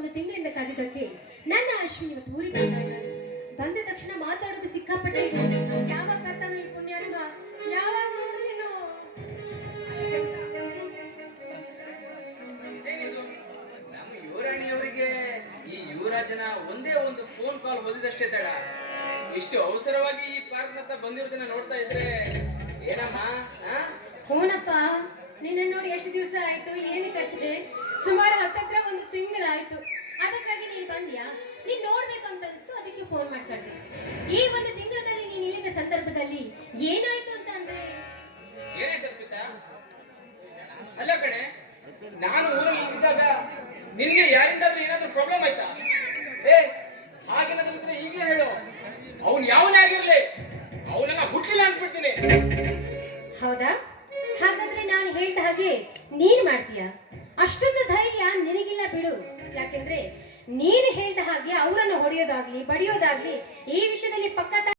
ಒಂದು ತಿಂಗಳಿಂದ ಕಾದಿದ್ದಕ್ಕೆ ನನ್ನ ಅಶ್ವಿ ಇವತ್ತು ಊರಿಗೆ ಬರ್ತಾ ಇದ್ದಾನೆ. ಬಂದ ತಕ್ಷಣ ಮಾತಾಡೋದು ಸಿಕ್ಕಾಪಟ್ಟೆ ಇದೆ. ಯಾವಾಗ ಬರ್ತಾನೋ ಈ ಪುಣ್ಯಾತ್ಮ, ಯಾವಾಗ ನೋಡ್ತೀನೋ. ನಮ್ಮ ಯುವರಾಣಿಯವರಿಗೆ ಈ ಯುವರಾಜನ ಒಂದೇ ಒಂದು ಫೋನ್ ಕಾಲ್ ಓದಿದಷ್ಟೇ ತಡ. ಇಷ್ಟು ಅವಸರವಾಗಿ ಈ ಪಾರ್ಕ್ ಹತ್ರ ಬಂದಿರೋದನ್ನ ನೋಡ್ತಾ ಇದ್ರೆ ಏನಮ್ಮ? ಫೋನಪ್ಪ, ನಿನ್ನ ನೋಡಿ ಎಷ್ಟು ದಿವಸ ಆಯ್ತು, ಏನಕ್ಕೆ ಸುಮಾರು ಹತ್ತತ್ರ ಒಂದು ತಿಂಗಳಾಯ್ತು. ಅದಕ್ಕಾಗಿ ನೀನ್ ಬಂದ್ಯಾ, ನೀನ್ ನೋಡ್ಬೇಕಂತ ಅನಿಸ್ತು, ಅದಕ್ಕೆ ಫೋನ್ ಮಾಡ್ಕೊಂಡೆ. ಈ ಒಂದು ತಿಂಗಳಲ್ಲಿ ನೀನ್ ಇಲ್ಲಿದ್ದ ಸಂದರ್ಭದಲ್ಲಿ ಏನಾಯ್ತು ಅಂತ ಅಂದ್ರೆ ಏನಾಯ್ತು ಅರ್ಪಿತಾ? ಅಲ್ಲ ಕಣೆ, ನಾನು ಊರಲ್ಲಿ ಇದ್ದಾಗ ನಿನ್ಗೆ ಯಾರಿಂದಾದ್ರೂ ಏನಾದ್ರೂ ಪ್ರಾಬ್ಲಮ್ ಆಯ್ತಾ? ಹಾಗೇನಾದ್ರೆ ಈಗಲೇ ಹೇಳು. ಅವನ್ ಯಾವನೇ ಆಗಿರ್ಲಿ, ಅವನನ್ನ ಹುಟ್ಲಿಲ್ಲ ಅನ್ಸ್ಬಿಡ್ತೀನಿ. ಹೌದಾ? ಹಾಗಾದ್ರೆ ನಾನು ಹೇಳ್ದ ಹಾಗೆ ನೀನ್ ಮಾಡ್ತೀಯ? ಅಷ್ಟೊಂದು ಧೈರ್ಯ ನಿನಗಿಲ್ಲ ಬಿಡು. ಯಾಕೆಂದ್ರೆ ನೀನು ಹೇಳ್ದ ಹಾಗೆ ಅವರನ್ನು ಹೊಡೆಯೋದಾಗ್ಲಿ ಬಡಿಯೋದಾಗ್ಲಿ ಈ ವಿಷಯದಲ್ಲಿ ಪಕ್ಕ